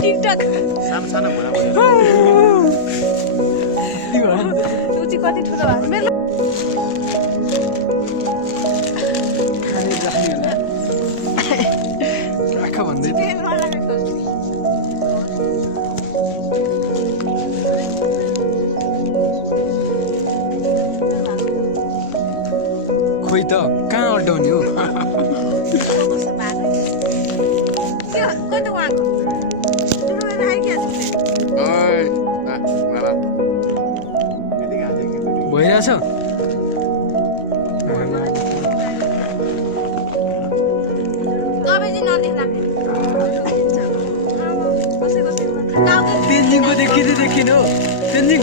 TikTok सानो भोला ऊ चाहिँ कति ठुलो भएको मेरो खोइ त कहाँ अड्डाउने हो भइरहेछ तेन्जिङको देखिन हो तेन्जिङ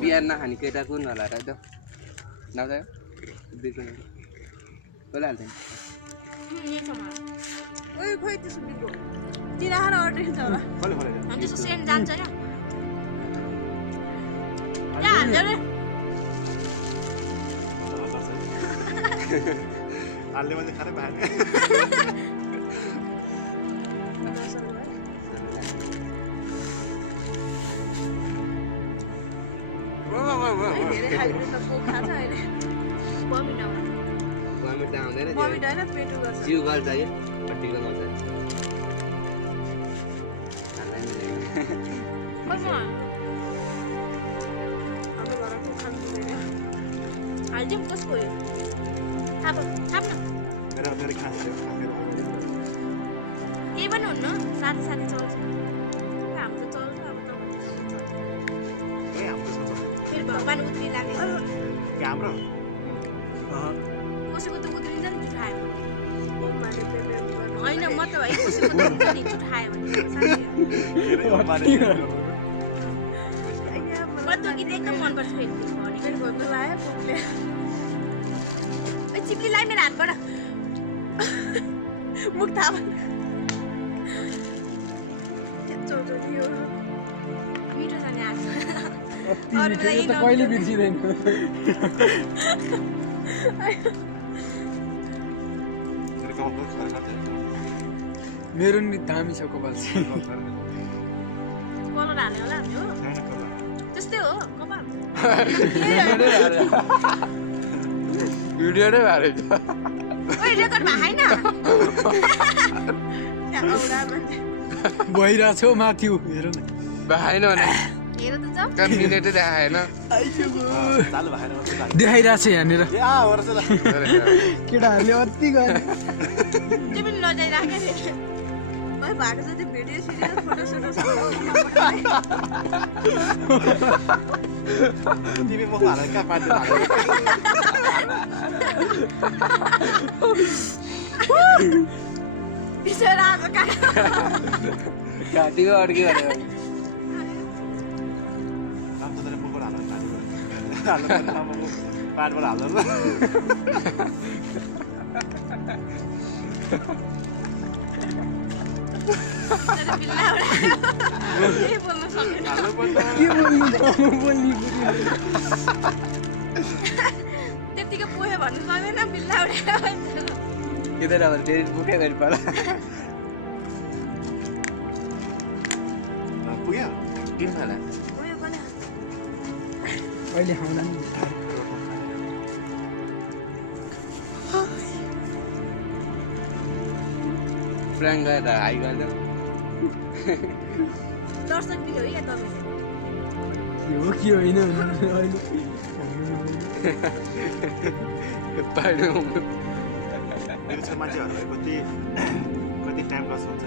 बिहान नखाने केटा कुन होला र त नभए बिर्को कसले हाल्छ ओइ खोइ त्यसो बिर्को तिराएर अर्डर हुन्छ होला अनि त्यसो सेन्ट जान्छ क्या या हाल्छ रे हाल्ने भने खानै भएन जिउ गर्छ यो पट्टिको गर्छ हाल्दिउँ कसको छाप छाप न मेरो खास केही पनि हुन्न साथी साथी चल्छ हाम्रो त चल्छ अब फेरि भगवान् उत्रि लाग्यो हाम्रो कसैको त उद्रिन्छ नि जुठायो होइन म त है कसैको त हुन्छ नि जुठायो भने म त गीत एकदम मनपर्छ फेरि घरको लाग्यो पुग्ले चिप्ली लाइ मेरो हातबाट मुख थाहा मिठो छ नि हात कहिले बिर्सिँदैन मेरो नि दामी छ कपाल कलर हाल्ने होला हामी हो त्यस्तै हो कपाल भिडियो नै हालेको ओइ रेकर्ड भएन भइरहेछ हौ माथि हेर न भएन भने हेर त जाऊ कन्टिनेटै देखाएन चालु भएन देखाइरहेछ यहाँनिर ए आ वर्ष ल केटाहरूले अति गरे तिमी लजाइराख्यो फेरि ओइ भएको जति भिडियो सिडियो फोटो सोटो सब तिमी मुख हालेर कहाँ पार्टी बिचरा आज काका घाँटीको अड्की भनेर राम्रोसँग मुखबाट हाल्नु पार्टबाट हाल्नु त्यतिको पोहे भन्नु सक्दैन बिल्ला उडाएर किन अब धेरै बुकै गरी पाला पुग्यो किन होला पोहे पनि अहिले खाउँला नि प्राङ गरेर हाई गर्दा दर्शक भिडियो हो या तपाईँ के हो कि होइन अहिले पाइनु मेरो छ मान्छेहरू कति टाइम लस हुन्छ